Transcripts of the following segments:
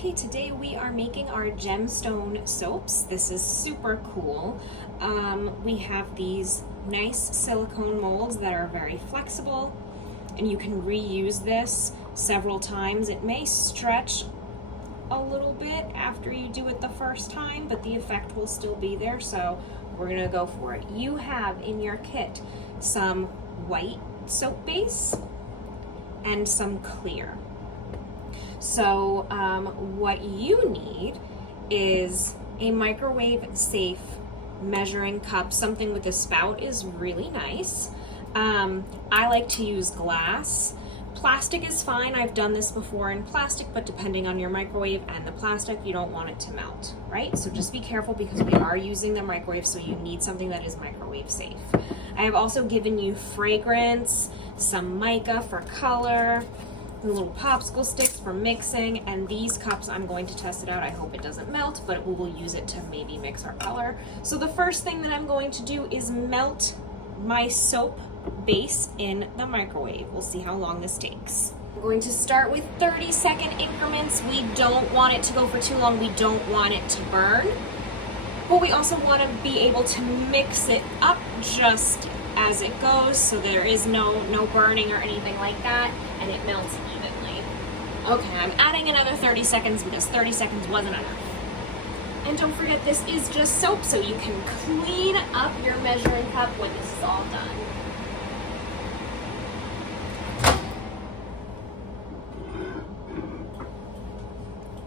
Okay, today we are making our gemstone soaps. This is super cool. We have these nice silicone molds that are very flexible, and you can reuse this several times. It may stretch a little bit after you do it the first time, but the effect will still be there, so we're gonna go for it. You have in your kit some white soap base and some clear. So what you need is a microwave safe measuring cup. Something with a spout is really nice. I like to use glass. Plastic is fine. I've done this before in plastic, but depending on your microwave and the plastic, you don't want it to melt, right? So just be careful because we are using the microwave, so you need something that is microwave safe. I have also given you fragrance, some mica for color, the little popsicle sticks for mixing, and these cups I'm going to test it out. I hope it doesn't melt, but we will use it to maybe mix our color. So the first thing that I'm going to do is melt my soap base in the microwave. We'll see how long this takes. I'm going to start with 30-second increments. We don't want it to go for too long. We don't want it to burn, but we also want to be able to mix it up just as it goes, so there is no burning or anything like that, and it melts evenly. Okay, I'm adding another 30 seconds because 30 seconds wasn't enough. And don't forget, this is just soap, so you can clean up your measuring cup when this is all done.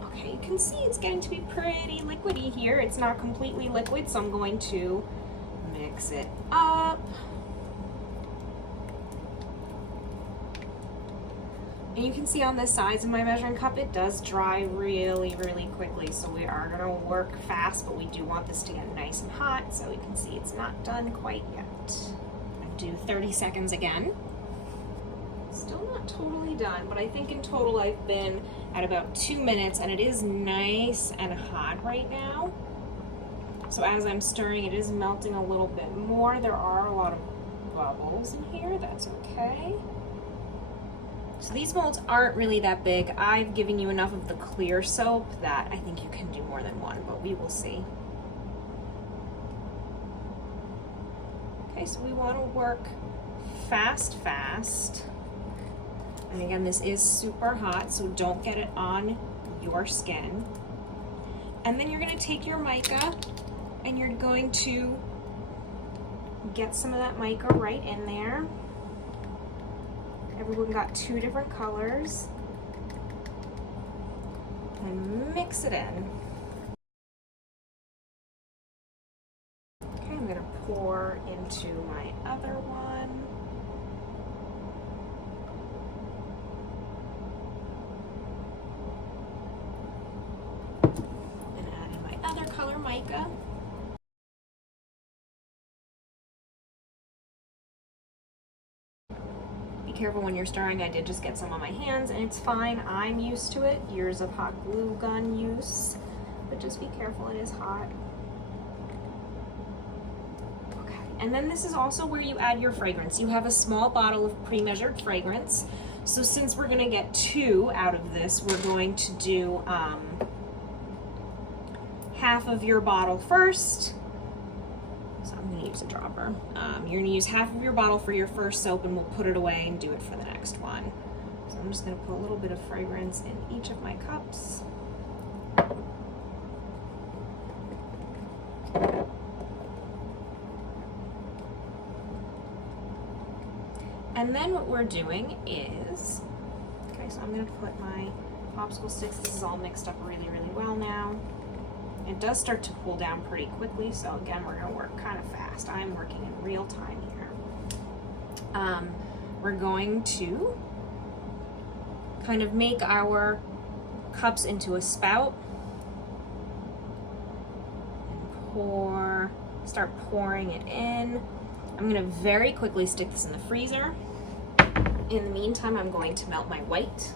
Okay, you can see it's getting to be pretty liquidy here. It's not completely liquid, so I'm going to mix it up. And you can see on the sides of my measuring cup, it does dry really, really quickly. So we are gonna work fast, but we do want this to get nice and hot. So you can see it's not done quite yet. I'm gonna do 30 seconds again. Still not totally done, but I think in total I've been at about 2 minutes, and it is nice and hot right now. So as I'm stirring, it is melting a little bit more. There are a lot of bubbles in here, that's okay. So these molds aren't really that big. I've given you enough of the clear soap that I think you can do more than one, but we will see. Okay, so we want to work fast. And again, this is super hot, so don't get it on your skin. And then you're going to take your mica and you're going to get some of that mica right in there. Everyone got 2 different colors, and mix it in. Okay, I'm gonna pour into my other one. And add in my other color, mica. Careful when you're stirring. I did just get some on my hands, and it's fine. I'm used to it. Years of hot glue gun use, but just be careful, it is hot. Okay, and then this is also where you add your fragrance. You have a small bottle of pre-measured fragrance. So since we're gonna get 2 out of this, we're going to do half of your bottle first. So I'm gonna use a dropper. You're gonna use half of your bottle for your first soap, and we'll put it away and do it for the next one. So I'm just gonna put a little bit of fragrance in each of my cups. And then what we're doing is, okay, so I'm gonna put my popsicle sticks. This is all mixed up really, really well now. It does start to cool down pretty quickly, so again, we're gonna work kind of fast. I'm working in real time here. We're going to kind of make our cups into a spout and start pouring it in. I'm gonna very quickly stick this in the freezer. In the meantime, I'm going to melt my white.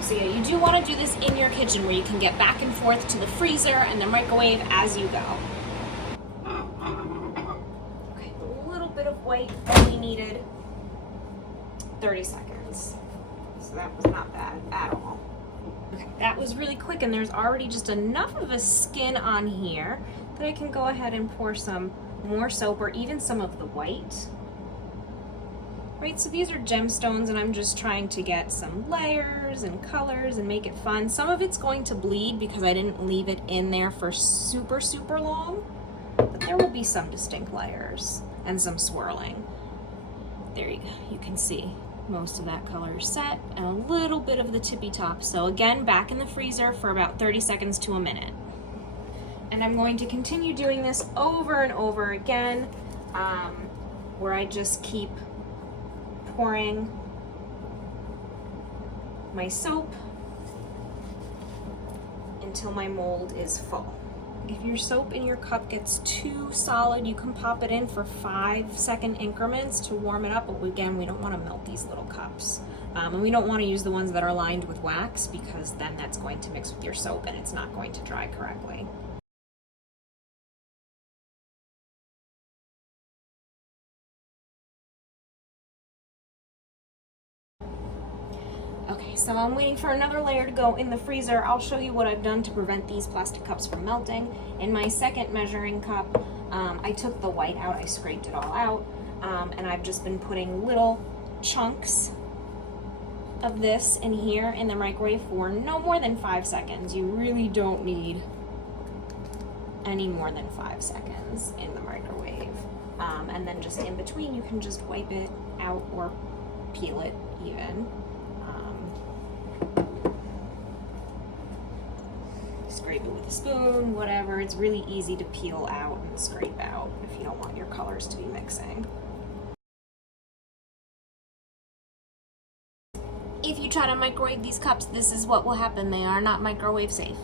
So yeah, you do want to do this in your kitchen where you can get back and forth to the freezer and the microwave as you go. Okay, a little bit of white only needed 30 seconds. So that was not bad at all. Okay, That was really quick, and there's already just enough of a skin on here that I can go ahead and pour some more soap or even some of the white. Right, so these are gemstones and I'm just trying to get some layers and colors and make it fun. Some of it's going to bleed because I didn't leave it in there for super, super long, but there will be some distinct layers and some swirling. There you go, you can see most of that color is set and a little bit of the tippy top. So again, back in the freezer for about 30 seconds to a minute. And I'm going to continue doing this over and over again, where I just keep pouring my soap until my mold is full. If your soap in your cup gets too solid, you can pop it in for 5-second increments to warm it up. But again, we don't want to melt these little cups. And we don't want to use the ones that are lined with wax because then that's going to mix with your soap and it's not going to dry correctly. Okay, so I'm waiting for another layer to go in the freezer. I'll show you what I've done to prevent these plastic cups from melting. In my second measuring cup, I took the white out, I scraped it all out, and I've just been putting little chunks of this in here in the microwave for no more than 5 seconds. You really don't need any more than 5 seconds in the microwave. And then just in between, you can just wipe it out or peel it even. Scrape it with a spoon, whatever. It's really easy to peel out and scrape out if you don't want your colors to be mixing. If you try to microwave these cups, this is what will happen. They are not microwave safe.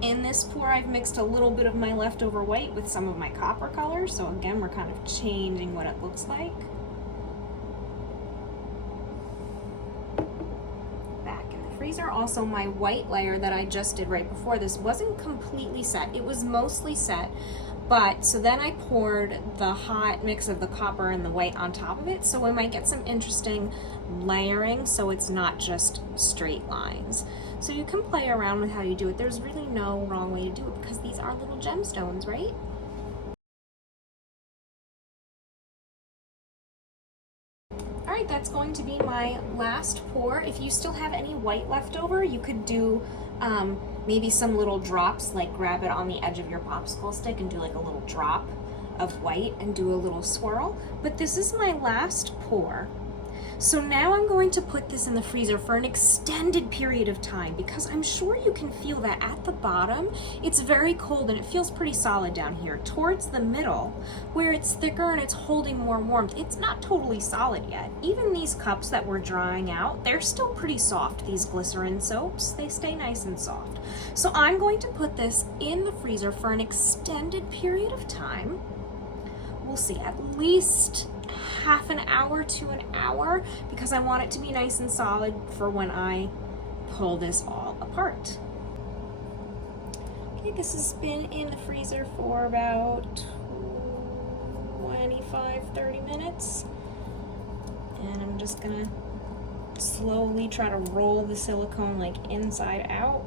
In this pour, I've mixed a little bit of my leftover white with some of my copper color. So again, we're kind of changing what it looks like. Back in the freezer. Also, my white layer that I just did right before this wasn't completely set. It was mostly set, but so then I poured the hot mix of the copper and the white on top of it. So we might get some interesting layering so it's not just straight lines. So you can play around with how you do it. There's really no wrong way to do it because these are little gemstones, right? All right, that's going to be my last pour. If you still have any white left over, you could do maybe some little drops, like grab it on the edge of your popsicle stick and do like a little drop of white and do a little swirl. But this is my last pour. So now I'm going to put this in the freezer for an extended period of time because I'm sure you can feel that at the bottom, it's very cold and it feels pretty solid down here. Towards the middle, where it's thicker and it's holding more warmth, it's not totally solid yet. Even these cups that we're drying out, they're still pretty soft. These glycerin soaps, they stay nice and soft. So I'm going to put this in the freezer for an extended period of time. We'll see, at least half an hour to an hour because I want it to be nice and solid for when I pull this all apart. Okay, this has been in the freezer for about 25-30 minutes and I'm just gonna slowly try to roll the silicone like inside out.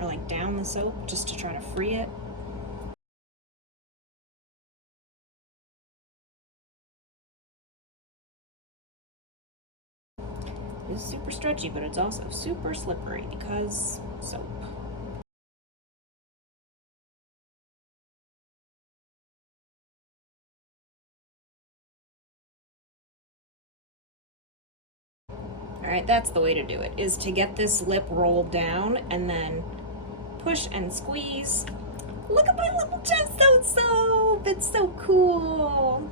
Or like down the soap just to try to free it. It's super stretchy, but it's also super slippery because soap. All right, that's the way to do it, is to get this lip rolled down and then push and squeeze. Look at my little gemstone soap, it's so cool.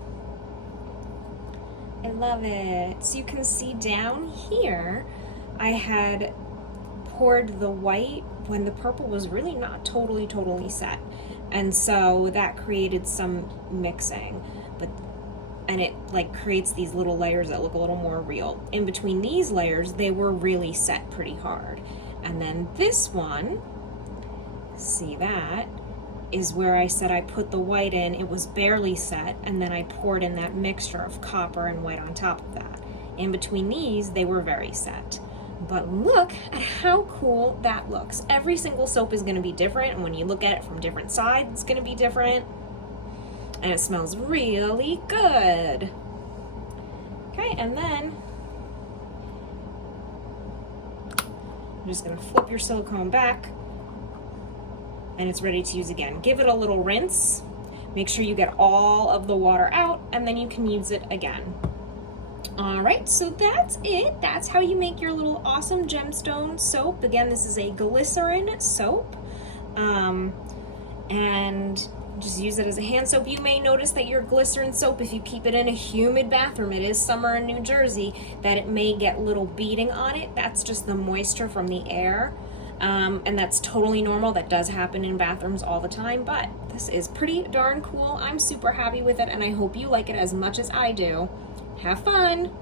I love it. So you can see down here, I had poured the white when the purple was really not totally set. And so that created some mixing, and it like creates these little layers that look a little more real. In between these layers, they were really set pretty hard. And then this one See, that is where I said I put the white in. It was barely set, and then I poured in that mixture of copper and white on top of that. In between these, they were very set. But look at how cool that looks. Every single soap is going to be different, and when you look at it from different sides, it's going to be different. And it smells really good. Okay, and then I'm just going to flip your silicone back, and it's ready to use again. Give it a little rinse. Make sure you get all of the water out, and then you can use it again. All right, so that's it. That's how you make your little awesome gemstone soap. Again, this is a glycerin soap, and just use it as a hand soap. You may notice that your glycerin soap, if you keep it in a humid bathroom, it is summer in New Jersey, that it may get little beading on it. That's just the moisture from the air, and that's totally normal. That does happen in bathrooms all the time, but this is pretty darn cool. I'm super happy with it, and I hope you like it as much as I do. Have fun!